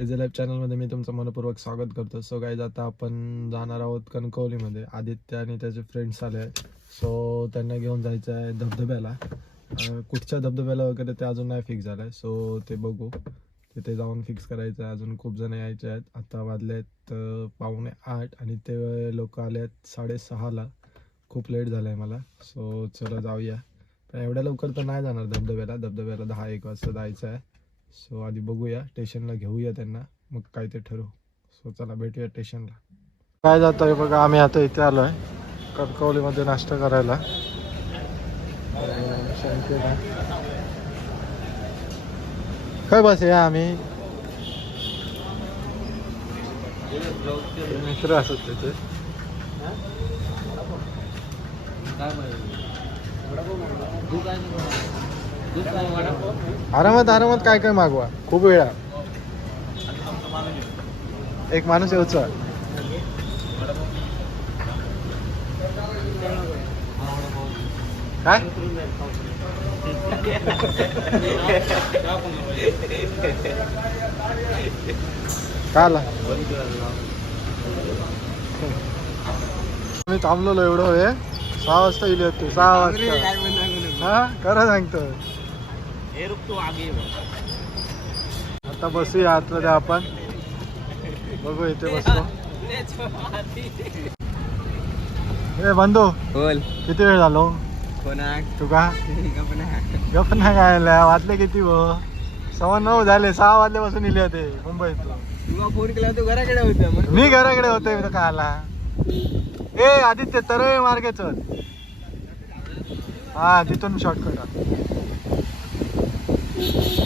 AJ live चॅनलमध्ये मी तुमचं मनपूर्वक स्वागत करतो. सो गाईज आता आपण जाणार आहोत कणकवलीमध्ये. आदित्य आणि त्याचे फ्रेंड्स आले आहेत. सो त्यांना घेऊन जायचं आहे धबधब्याला. कुठच्या धबधब्याला वगैरे ते अजून नाही फिक्स झालं आहे सो ते बघू. तिथे जाऊन फिक्स करायचं आहे. अजून खूप जण यायचे आहेत. आता वाजले आहेत पावणे आठ आणि ते लोक आले आहेत साडेसहाला खूप लेट झालं आहे मला. सो चला जाऊया. पण एवढ्या लवकर तर नाही जाणार धबधब्याला. धबधब्याला दहा एक वाजता जायचं आहे. सो आधी बघूया स्टेशनला घेऊया त्यांना. मग काय ते ठरवू. सो चला भेटूया स्टेशनला. काय जात आहे बघा आम्ही आता इथे आलो आहे कणकवलीमध्ये नाश्ता करायला. काय बस या आम्ही. मित्र असत तिथे. आरामात आरामात काय काय मागवा? खूप वेळा. एक माणूस येऊचा काय? काय मी थांबलेलो एवढं वेळ. सहा वाजता येईल तू सहा वाजता. हा? खरं सांगतो आता बसूया आतमध्ये आपण. बघू इथे बसतो ए बंधू बोल. किती वेळ झालो? कोणाक तू का? गप नाही गायला. वाजले किती हो सव्वा नऊ झाले. सहा वाजल्यापासून इले होते मुंबईत. तुला फोन केला? तू घराकडे होता मग मी घराकडे होते काय आला ए आदित्य तरळे मार्गे चल. हा तिथून शॉर्टकट काय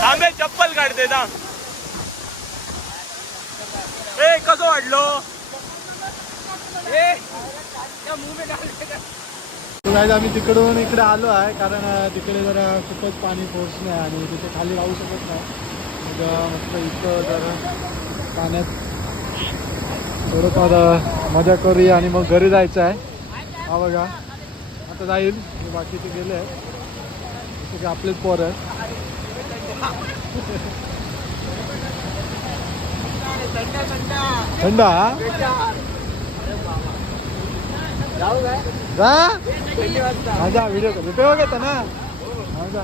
थांबे चप्पल काढते ना. ए कसं वाटलो गाईज आम्ही तिकडून इकडे आलो आहे कारण तिकडे जरा खूपच पाणी पोहोचलं आहे आणि तिथे खाली राहू शकत नाही. मग अं, इथं जरा पाण्यात थोडंफार मजा करूया आणि मग घरी जायचं आहे. हा बघा आता जाईल. बाकीचे गेले आहेत. आपलेच पोर आहेत. थंड हा जा? माझा व्हिडिओ व्हिडिओ घेता ना माझा.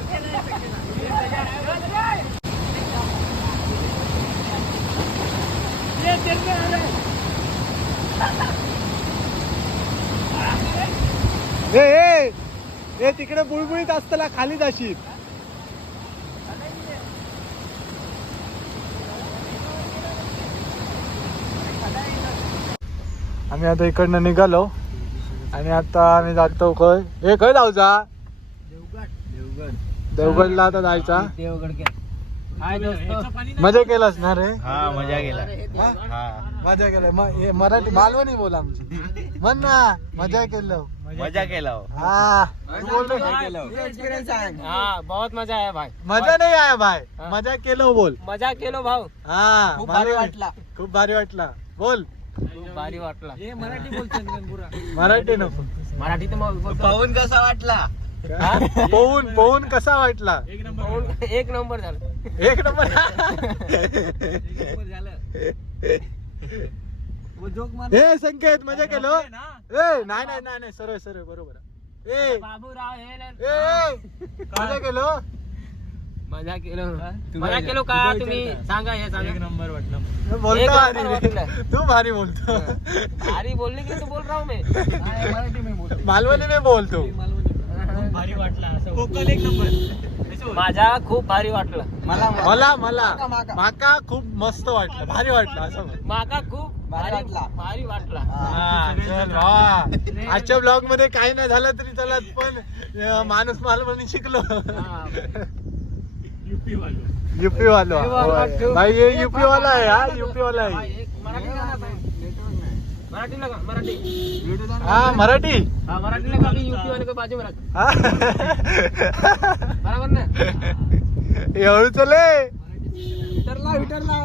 ए ए ए तिकडे बुळबुळीत असताना खाली जाशील. आम्ही आता इकडनं निघालो. आणि आता आम्ही जातो खय हे खय जाऊचा देवगड देवगडला आता जायचा. देवगड के हाय दोस्त. मजा केलास ना रे? हा मजा हा? हा. मजा केलं. हे मराठी मालवणी बोल आमची. म्हण ना मजा केलं. मजा केला हो. हा. हाँ. बहुत मजा आया भाई. मजा नाही आहे भाई. मजा केलं बोल. मजा केलो भाऊ. हा खूप भारी वाटला. खूप भारी वाटला. बोल. भारी वाटला. हे मराठी बोलतो मराठी नको. मराठी तर मग. पाहून कसा वाटला? पोहून पोहून कसा वाटला? एक नंबर झालं. एक नंबर जोक मार. हे संकेत मजा केलो. ए नाही नाही नाही नाही सरळ सरळ बरोबर ए. बाबूराव हे मजा केलो. मजा केलो. तू मजा केलो का? तुम्ही? सांगा हे सांगा. नंबर वाटला बोलतो एक भारी नंबर वाटलं. तू भारी बोलतो. भारी बोलने के लिए तो बोल रहा हूँ मैं मराठी में बोलतो. मालवणी में बोलतो. भारी वाटला कोकण एक नंबर. माझा खूप भारी वाटलं. मला मला. मला माका, खूप मस्त वाटलं. भारी वाटलं असं. माका खूप भारी वाटला. भारी वाटला. हा, चल भावा. आजच्या ब्लॉगमध्ये काही नाही झालं तरी चला पण माणूस मालवणी शिकलो. हा. युपी वालो होय. भाई ये युपी वाला है हा युपी वाला एक मराठी. मराठी लगा मराठी. हा मराठी? हाँ मराठी लगा अभी यूपी वाले को बाजू में रख हा. बराबर ना? हे हळू चले हिटर लाव. हिटर लाव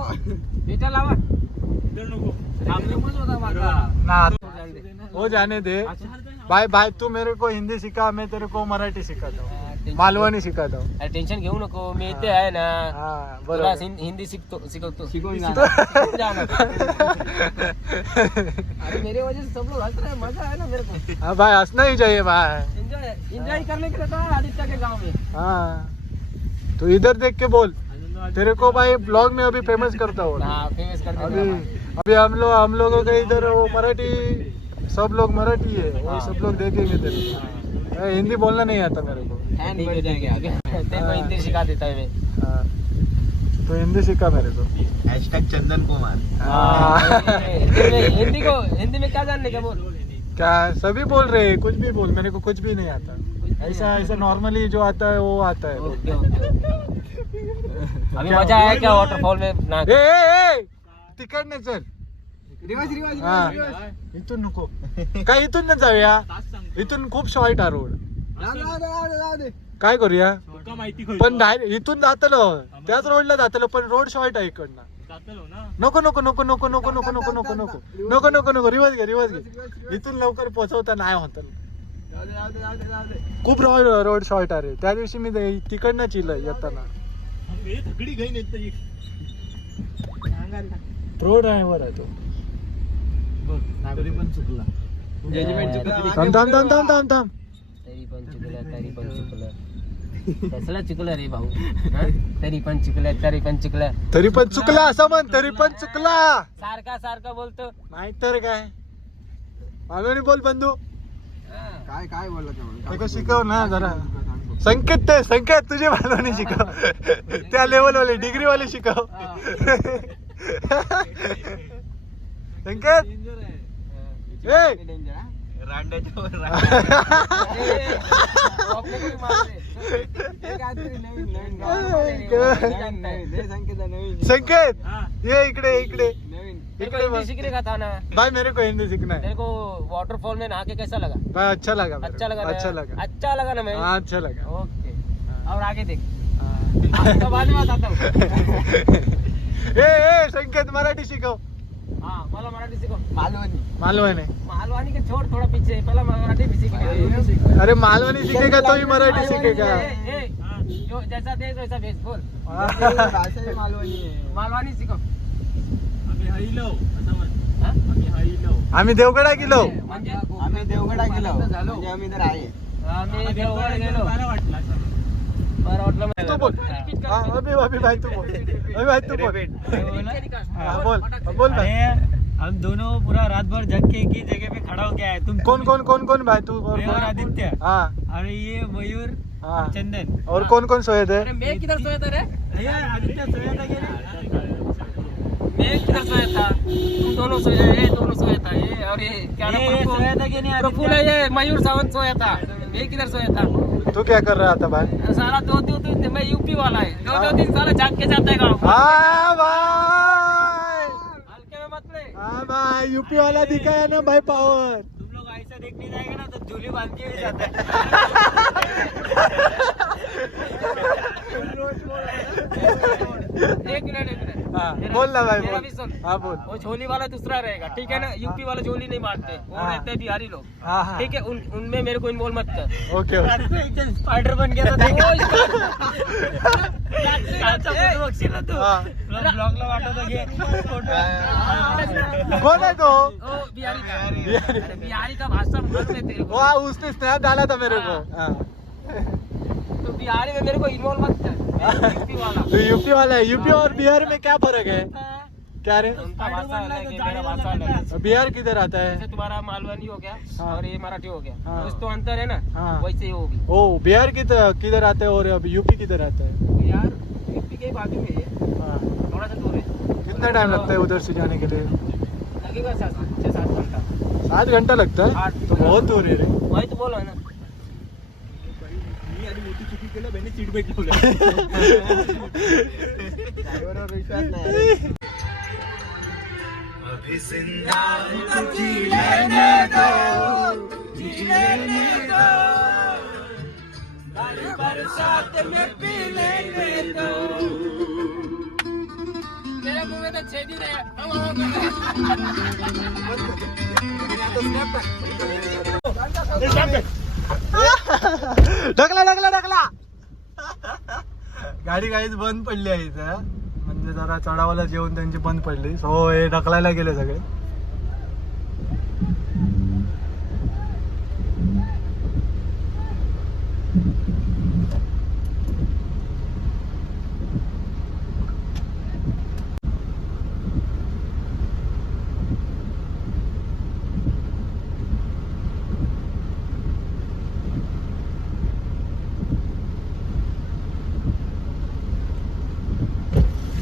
बेटा लावा ना हो जाने दे. भाई भाई तू मेरे को हिंदी सिखा मैं तेरे को मराठी सिखाता हूँ. मालवणी सिखाता हूँ अरे टेंशन घेऊ नको. मी इथे आहे ना. हा तुला बरोबर हिं- हिंदी शिकतो शिकवतो. शिकवून जा अरे मेरे वजह से सब लोग हंस रहे हैं. मज़ा है ना मेरे को. हाँ भाई हंसना ही चाहिए भाई. एंजॉय एंजॉय करने के लिए तो है आदित्य के गाँव में. हाँ. तो इधर देख के बोल. तेरे को भाई ब्लॉग में अभी फ़ेमस करता हूँ. हाँ फ़ेमस कर अभी देंगे अभी हम लोग हम लोगों के इधर वो मराठी सब लोग मराठी है वो सब लोग देखेंगे तेरे को. हिंदी बोलना नहीं आता मेरे को। ठीक है ठीक है। तेरे को हिंदी सिखा देता है मैं हाँ, तो हिंदी सिखा मेरे को। हॅशटॅग चंदन कुमार हाँ। हिंदी को हिंदी में क्या जानने का बोल? क्या सभी बोल रहे हैं कुछ भी बोल। मेरे को कुछ भी नहीं आता। ऐसा ऐसा नॉर्मली जो आता है वो आता है। अभी मज़ा आया क्या वाटरफॉल में? ना। ए, ए, ए, तिकडनं चल रिवाज रिवाज हा. रिवाज रिवाज. इथून नको. काय इथून न जाऊया? इथून खूप शॉर्ट आहे रोड जाऊ दे, जाऊ दे, जाऊ दे, जाऊ दे. काय करूया? पण डायरेक्ट इथून जातलो. त्याच रोडला जातलो पण रोड शॉर्ट आहे इकडनं. नको नको नको नको नको नको नको नको. नको नको नको नको. रिवर्स घे रिवर्स घे. इथून लवकर पोहोचवता नाही होत. जाऊ दे, जाऊ दे, जाऊ दे, जाऊ दे. खूप रोड रोड शॉर्ट आहे रे. त्या दिवशी मी ते- तिकडनं चिल येताना. रोड ड्रायव्हर आहे तो. Judgment चुकलं. थांब थांब थांब थांब थांब थांब. तरी पण चुकलं तरी पण चुकलं. कसलं चुकलं रे भाऊ? हा? तरी पण चुकलं तरी पण चुकलं. तरी पण चुकला असं म्हण तरी पण चुकला. सारखा सारखा बोलतो. नाहीतर काय? मालवणी बोल बंधू. काय काय बोलला ते? म्हणून? ते शिकव ना जरा. संकेत ते संकेत तुझे मालवणी शिकव. त्या लेवल वाले डिग्री वाले शिकव. संकेत हा? हे. हे. संकेत संकेत? ये इकडे इकडे. का था ना? भाई मेरे को हिंदी सीखना है. तेरे को वाटरफॉल में नहा के कैसा लगा? भाई अच्छा लगा अच्छा लगा अच्छा लगा. अच्छा लगा ना मैं हाँ अच्छा लगा. ओके. और आगे देख. हाँ. आपको बाद में बताता हूँ. ए ए संकेत मराठी शिकव हाँ मला मराठी सीखो मालवणी. मालवणी. मालवानी के छोड़ थोड़ा पीछे. पहला मराठी भी सीखने अरे मालवणी सीखेगा तो ही मराठी सीखेगा ए, ए, जो जैसा देश वैसा भेज बोल. भाषा ही मालवणी आहे. मालवानी सीखो हा? आम्ही देवगडा गेलो. म्हणजे? आम्ही देवगडा गेलो. झालो. म्हणजे आम्ही तर आहे. आम्ही देवगड गेलो. बरं वाटलं तू बोल। हा, अभि अभि भाई तू बोल। अभि भाई तू बोल। हा, बोल। बोल। भाई। हम दोनों पूरा रात भर जग के एक ही जगह पे खड़ा हो गया है। तुम कौन कौन कौन कौन भाई तू? और? आदित्य। हाँ। और ये मयूर हाँ। चंदन। और कौन कौन सोए थे? मैं किधर सोया था रे? आदित्य सोया था क्या मैं किधर सोया था? तुम दोनों सोए ये दोनों सोया था ये और ये क्या नाम सोया था कि नहीं प्रफुल्ल ये मयूर सावंत सोया था। मैं किधर सोया था? तू क्या कर रहा था भाई? साला दो दो दिन मैं यूपी वाला है। दो दो दिन साला जाग के जाता है गाँव हाँ भाई। हल्के में मत ले हाँ भाई यूपी वाला दिखा है ना भाई पावर देखने जाएगा ना तो झूली बाँध के भी जाता है। एक मिनट एक मिनट। हाँ, बोल ना भाई, बोल। हाँ, बोल। वो झोली वाला दूसरा रहेगा ठीक है ना? यूपी वाला झोली नहीं मारते वो हाँ। रहते हैं बिहारी लोग। हाँ हाँ। ठीक है उन उनमें मेरे को इन्वॉल्व मत कर। Okay okay. स्पायडर बन गया था वो कालचा फ़ोटो। ना तू। हाँ. कौन है तो बिहारी का। बिहारी. बिहारी का भाषा तेरे को। वाह उसने स्नैप डाला था मेरे को। हाँ. तो बिहारी में मेरे को इन्वॉल्व मत कर। यूपी वाला। तो यूपी वाला है। यूपी और बिहार में क्या फ़र्क है? क्या रे? है है बिहार किधर आता है? तुम्हारा मालवनी हो गया हाँ. और ये मराठी हो गया। हाँ. तो अंतर है ना? हाँ. वैसे ही होगी। ओ बिहार किधर किधर आता है और अब यूपी किधर आता है? तो यार यूपी के बाजू में है। हाँ. थोड़ा सा दूर है। कितना टाइम लगता है उधर से जाने के लिए? लगेगा सात छः सात घंटा सात घंटा लगता है आठ. तो बहुत दूर है रे. वही तो बोला ना. मी आणि मोठी चुकी केलं त्याने सीट बेल्ट लावलं ड्रायव्हरवर विश्वास नाही मेरे मुंह में तो छेद ही नहीं. ढकला ढकला ढकला. गाडी काहीच बंद पडली आहे इथं. म्हणजे जरा चढावाला जेवण त्यांची बंद पडली. सो हे ढकलायला गेले सगळे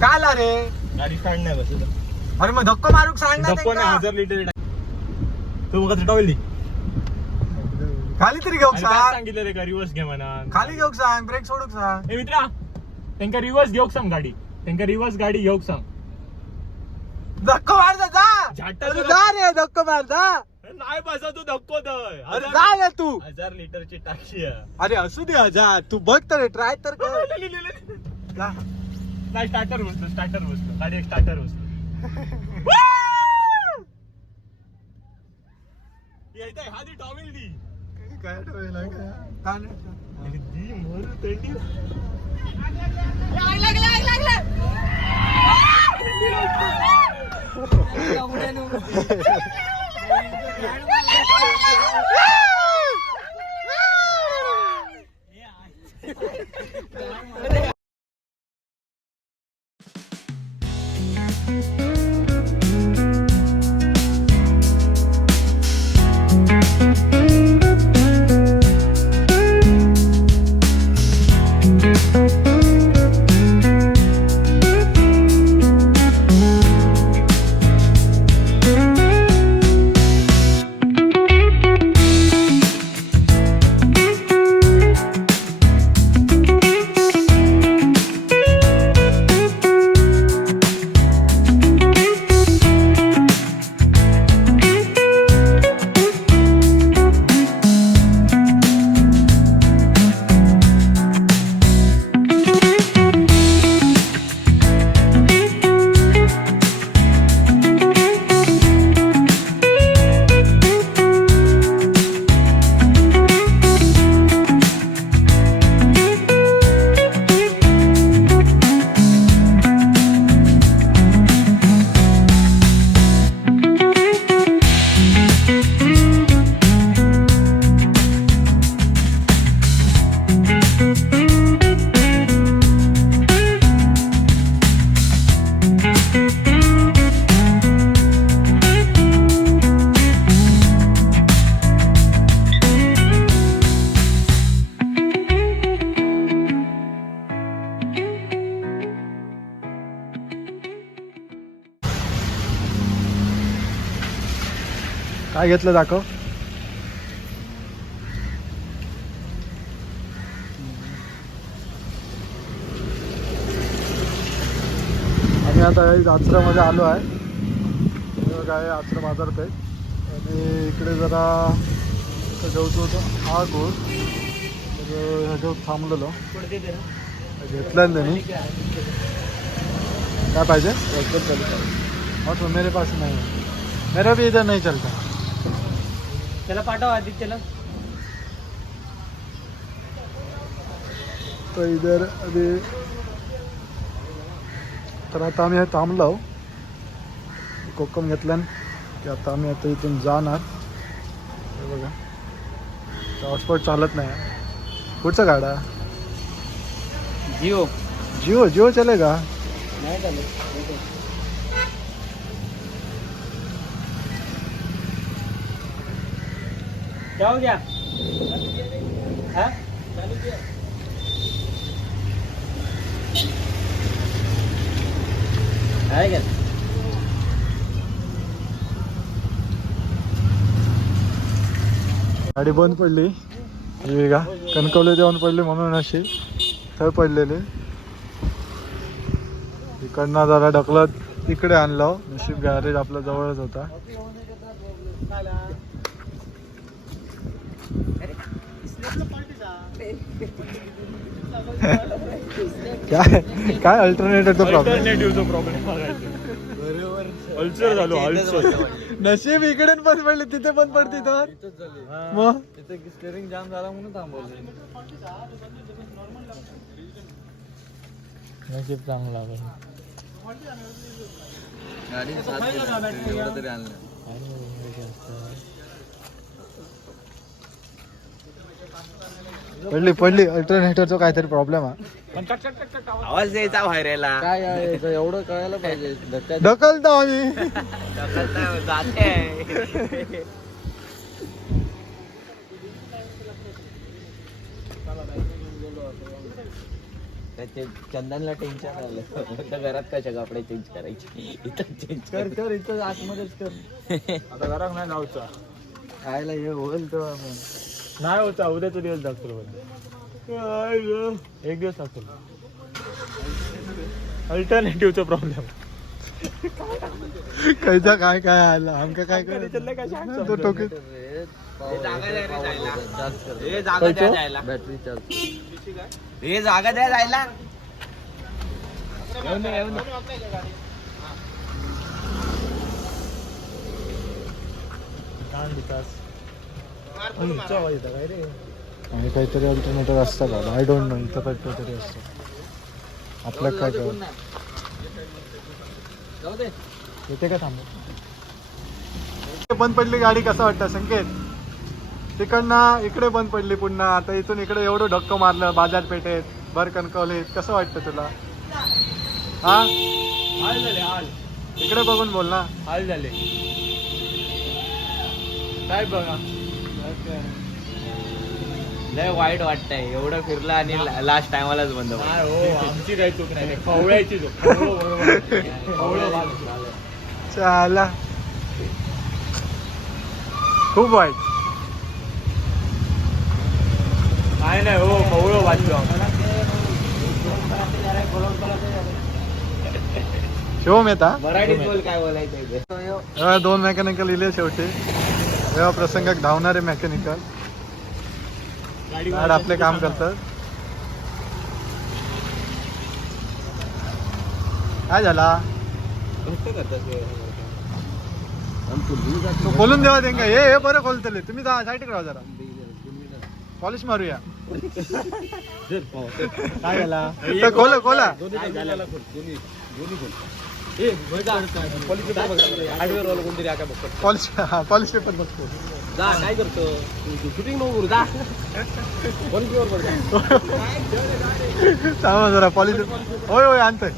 काय आला रे स्टार्ट नाही बसत अरे मग धक्को मारूक सांग ना गप्पा नाही त्यांका. हजार लिटर तू बघा टॉवेल खाली तरी घेऊक सांग. सांगितलं रे का रिवर्स घे म्हणा? खाली घेऊक सांग ब्रेक सोडूक सांग. ए मित्रा त्यांका रिवर्स घेऊक सांग गाडी. त्यांका रिवर्स गाडी घेऊक सांग. धक्को मार जा. जा झाटा अरे तुला- जा रे धक्को मार जा नाही बसा तू धक्को दय अरे जा तू. हजार लिटरची टाकी आहे. अरे असू दे हजार. तू बघ तर ट्राय तर कर. जा. नाही स्टार्टर बसलो स्टार्टर बसलो. गाडी स्टार्टर बसलो. एखादी टॉवेल दी काय टॉवेल आहे का दी मोर थंडी लाग लाग लाग घेतलं दाखव. आम्ही आता या आश्रमामध्ये आलो आहे. हे आश्रम बाजारपेठ आणि इकडे जरा जेवतो होतो. हा गोड तर ह्याच्यावर थांबलेलो. घेतलं ना त्यांनी. काय पाहिजे? हाँ तो मेरे पास नहीं. मेरा भी इधर नहीं चलता. त्याला पाठव आदित्यला. तो इधर अभी तर आता आम्ही हे थांबलो. कोकम घेतल्यान की आता आम्ही आता इथून जाणार. बघा. हॉटस्पॉट चालत नाही. कुठचा गाडा. जिओ. जिओ जिओ चलेगा नाही चालत. क्या हो? गया गाडी बंद पडली. का कणकवली देऊन पडले म्हणून अशी. थंय पडलेले. इकडनं जरा ढकलत इकडे आणलं. नशीब गॅरेज आपल्या जवळच होता. काय काय अल्टरनेटिव्हचा प्रॉब्लेम अल्टरनेटिव्हचा प्रॉब्लेम अल्सर झालो अल्सर नशीब इकडे पण पडले तिथे पण पडते तर. मग? स्टेरिंग जाम झाला म्हणून थांबवलं. नशीब चांगला गाडी सात एवढं तरी आणलं. पडली पडली. अल्टरनेटरचा काहीतरी प्रॉब्लेम आहे आवाज द्यायचा व्हायरेला काय आहे? एवढं कळायला पाहिजे. धक्का ढकलतो आम्ही. जाते. चंदनला टेन्शन आलं. घरात कशा कपडे चेंज करायचे? इथं चेंज कर कर इथं आतमध्येच कर. आता घरात नाही जाऊचा. खायला हे होईल तेव्हा मग. नाही होता उद्याचा दिवस दाखवतो एक दिवस दाखवतो. अल्टरनेटिव्हचा प्रॉब्लेम कैसा काय काय आलं? आमका काय काय तो टोके हे जागा द्या जायला बॅटरी हे जागा द्या जायला आणि काहीतरी अल्टरनेटर असतं का? आय डोंट नो इथं काहीतरी असतं. आपल्या काय कळत येते का थांब? बंद पडली गाडी कसं वाटतं संकेत? तिकडनं इकडे बंद पडली पुन्हा. आता इथून इकडे एवढं धक्क मारलं बाजारपेठेत भर कणकवलीत कसं वाटतं तुला? हा? हाल झाले हाल इकडे बघून बोल ना. हाल झाले. काय बघा? लय वाईट वाटतंय. एवढं फिरलं आणि लास्ट टायमालाच बंद. नाही हो आमची काही चूक नाही. खवळ्याची चूक. खवळं बरोबर. खवळं बाजू. चला. खूप वाईट. नाही नाही हो खवळं वाचलो शिवम येता? मराठीत बोल काय बोलायचं दोन मेकॅनिकल इले शेवटी. तेव्हा प्रसंगात धावणारे मेकॅनिकल आपले काम करतात. काय झाला? तो. खोलून देवा देंगा. हे हे बरं खोलतले. तुम्ही जा साईड राहा जरा. पॉलिश मारूया. काय झाला? तर खोला खोला पॉलिश हा पॉलिश पेपर बघतो. जा काय करतो? शूटिंग नको करू जा. थांबा जरा पॉलिश होय होय आणतोय.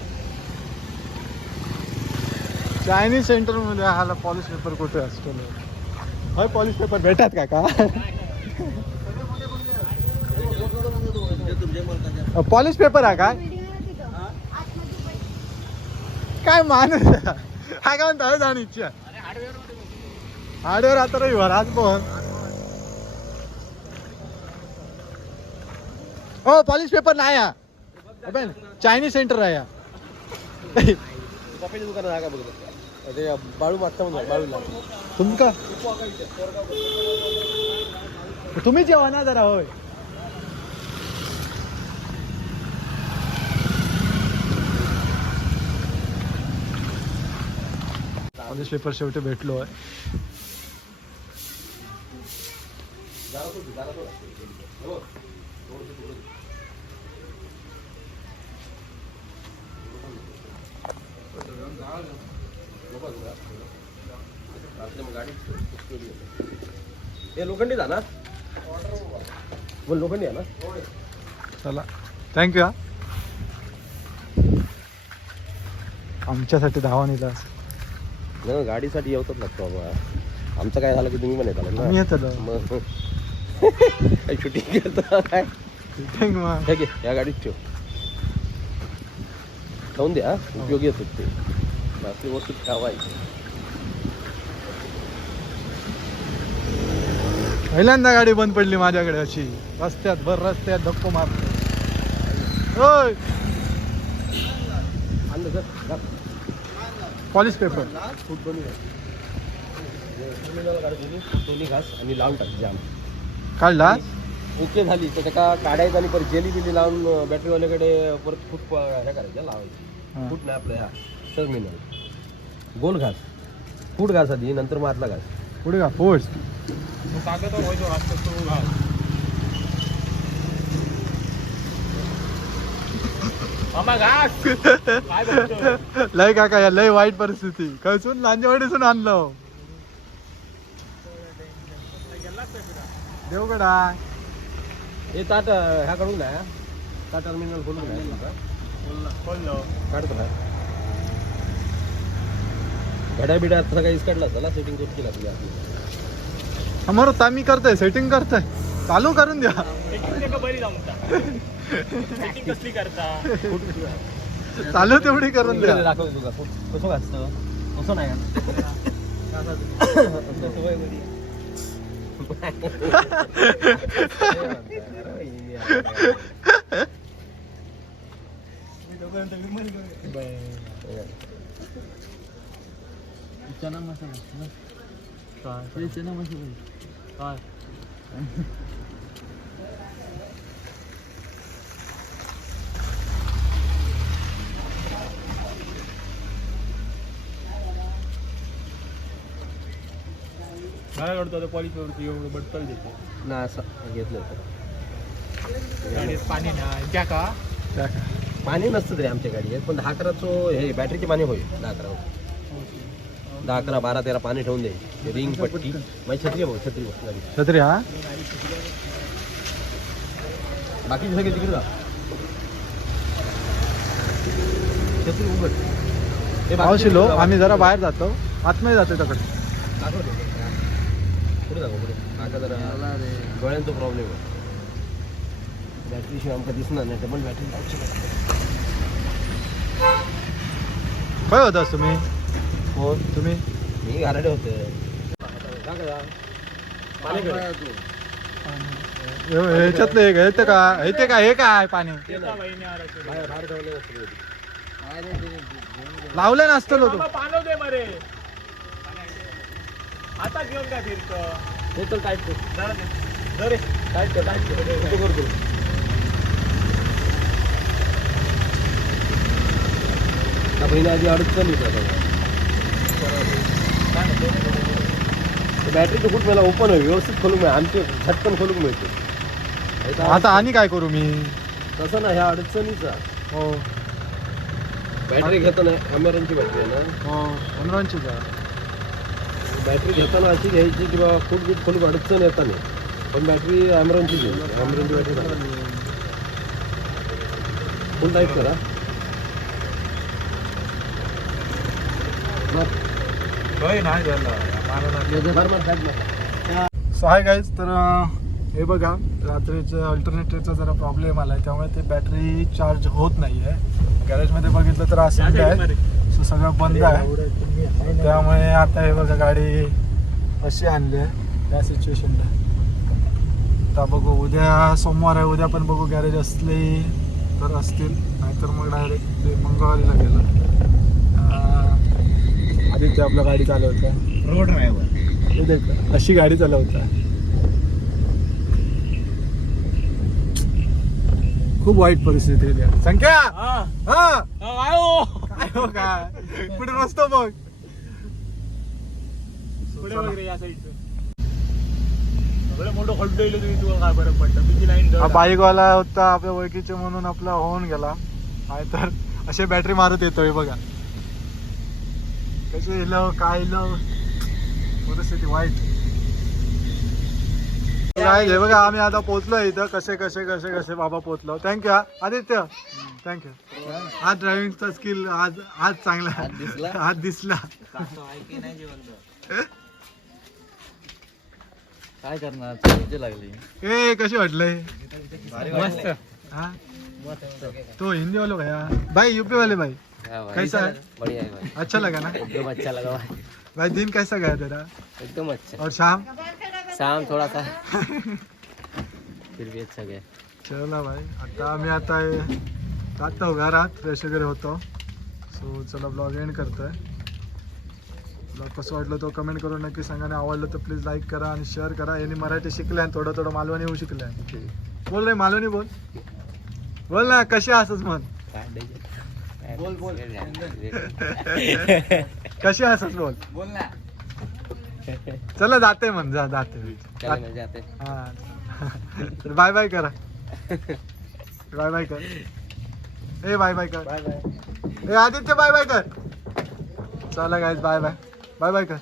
चायनीज सेंटरमध्ये हाला पॉलिश पेपर कुठे असतो? होय पॉलिश पेपर भेटतात का का? पॉलिश पेपर आहे काय? काय माणूस हा काय म्हणतो? जाण इच्छा. आडवर आता रविवार आज पण हो पॉलिश पेपर नाही हा. चायनीज सेंटर आहे हा. दुकान आहे का बघ ते बाळू मागता म्हणून बाळूला तुमका? तुम्हीच जेवा ना जरा होय. पॉलिश पेपर शेवटी भेटलो आहे हे लोखंडी जा ना? बोल लोखंडी आहे ना? चला. थँक्यू हा. आमच्यासाठी धावा नेला नाही गाडीसाठी येवतच लागतो बाबा? आमचं काय झालं की तुम्ही पण येताल आम्ही ना? येतो ना. मग काय शूटिंग करता काय? हे घे या गाडीत ठेव. ठेवून द्या उपयोगी असतात ते. आपली वस्तू ठेवायची. पहिल्यांदा गाडी बंद पडली माझ्याकडे अशी. रस्त्यात भर रस्त्यात धक्को मार होय आणलं सर पॉलिश पेपर फूट दोन्ही घास घास आणि लावून टाक जाम. काढला ओके झाली तर त्याला काढायचं आणि परत जेली बिली लावून बॅटरीवाल्याकडे परत फूट प- हे करायचं लावायची. फूट नाही आपलं ह्या टर्मिनल गोल घास. फूट घास आधी नंतर मारला घास. पुढे का पोच लय काका या लय वाईट परिस्थिती. खचून लांजेवाडीसून आणलं. देवगडा हे. ताट अं, ह्या काढून द्या त्या टर्मिनल खोलून काढतो का घड्या बिड्या तसं काहीच काढला चला सेटिंग करून केला तुझ्या समोर होता मी करतोय सेटिंग करतोय. चालू करून द्या. चालू तेवढी करून द्या. दाखव तुझा कसं वाचतं कसं नाही चना मसाला काय? चना मसाला काय? काय करतो पॉलिसीवरती एवढं बट्टल देतो ना असं घेतलं होतं. पाणी ना का? पाणी नसतं तरी आमच्या गाडीत पण दहा अकराचं हे बॅटरीचे पाणी होईल दहा अकरा दहा अकरा बारा तेरा पाणी ठेवून दे. रिंग पट्टी. माझी छत्री भाऊ छत्री बघ. गाडी छत्री हा? बाकीचे सगळे तिकडे जा. छत्री उघड. हे बाकीचे तिकडे जा. आम्ही जरा बाहेर जातो. आतमध्ये जातो त्याकडे दाखव ते. पुढे दाखव पुढे. काका जरा डोळ्यांचा प्रॉब्लेम आहे. बॅटरी शिवाय आमका दिसणार नाही पण बॅटरी काय होतास तुम्ही? कोण? तुम्ही? मी घराडे होते. पाणीकडे. हे- ह्याच्यातलं एक येते का? येते का? हे काय पाणी? बाहेर बाहेर लावलं नसतं तो? ते? तर टाईट कर टाईट कर टाईट कर कुठे करतो आधी अडचण बॅटरीचं फूट मला ओपन होईल व्यवस्थित खोलून मिळेल. आमचे झटकन खोलून मिळते. आता आणि काय करू मी? तसं ना ह्या अडचणीचा. हो. बॅटरी घेताना अमेरनची बॅटरी आहे ना? हो मनोरंजन जा. बॅटरी घेताना अशी घ्यायची किंवा फूट बीट खोलून अडचण येता नाही पण बॅटरी अमरांची घ्यायची अमरांची बॅटरी फुल टाईट करा. सो हाय गाईज तर हे बघा रात्रीचं अल्टरनेटरचा जरा प्रॉब्लेम आला आहे त्यामुळे ते बॅटरी चार्ज होत नाही आहे गॅरेजमध्ये बघितलं तर असं आहे. सो सगळं बंद आहे. त्यामुळे आता हे बघा गाडी अशी आणली आहे त्या सिच्युएशनला आता बघू उद्या सोमवार आहे उद्या पण बघू गॅरेज असले तर असतील नाहीतर मग डायरेक्ट ते मंगळवारीला गेलं. अं, आदित्य आपला गाडी चालवता रोड ड्रायव्हर हे देख अशी गाडी चालवता खूप वाईट परिस्थिती आहे त्या. संख्या हा काय हो काय रस्तो बघ हा बाईकवाला होता आपल्या ओळखीचे म्हणून आपला होऊन गेला. नाही तर असे बॅटरी मारत येतोय बघा. कसे इलो काय इलो परिस्थिती वाईट. काय हे बघा आम्ही आता पोहोचलो इथं. कसे कसे कसे कसे बाबा पोहोचलो. थँक्यू आदित्य. थँक्यू आज ड्रायव्हिंगचा स्किल आज आज चांगला. आज दिसला? आज दिसला. काय करणार? चवीचे लागली. ए कशी वाटलंय? मस्त. हाँ? तो हिंदी वालों का यार भाई यूपी वाले भाई. कैसा है? बढ़िया है भाई. अच्छा लगा ना? एकदम अच्छा लगा भाई. भाई दिन कैसा गया तेरा? एकदम अच्छा. और शाम? शाम थोड़ा सा. फिर भी अच्छा गया. चला भाई आता आम्ही आता हे जातो घरात फ्रेश वगैरे होतो. सो चला ब्लॉग एंड करतोय. ब्लॉग कसं वाटलं तो कमेंट करून नक्की सांगा. आणि आवडलं तर प्लीज लाईक करा आणि शेअर करा. यांनी मराठी शिकले आणि थोडं थोडं मालवणी होऊ शिकलंय. बोल रे मालवणी बोल. बोल ना कशी असच म्हण. बोल बोल. कशी असच बोल. बोल ना. चला जाते म्हण जा जाते. जाते. हा. बाय बाय करा. बाय बाय कर. ए बाय बाय कर. Bye bye. ए आदित्य बाय बाय कर. चला guys bye bye. Bye bye कर.